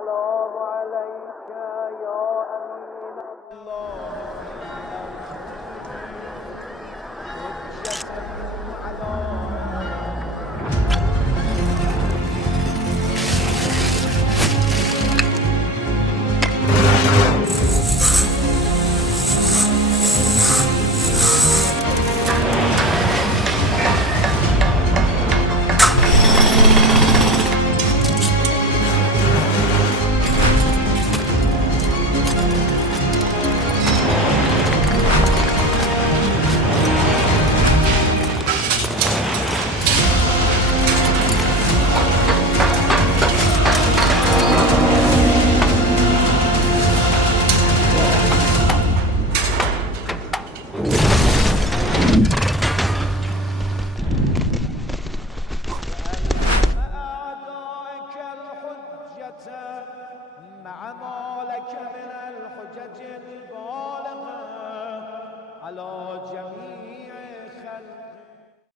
السلام عليك يا أمين الله مع ما لك من الحجج البالغة على جميع خلق